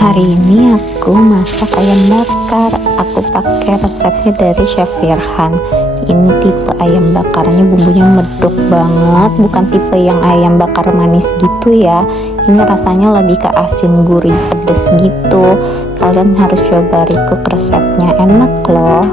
Hari ini aku masak ayam bakar. Aku pakai resepnya dari Chef Firhan. Ini tipe ayam bakarnya bumbunya medok banget, bukan tipe yang ayam bakar manis gitu ya. Ini rasanya lebih ke asin gurih pedes gitu. Kalian harus coba recook resepnya, enak loh.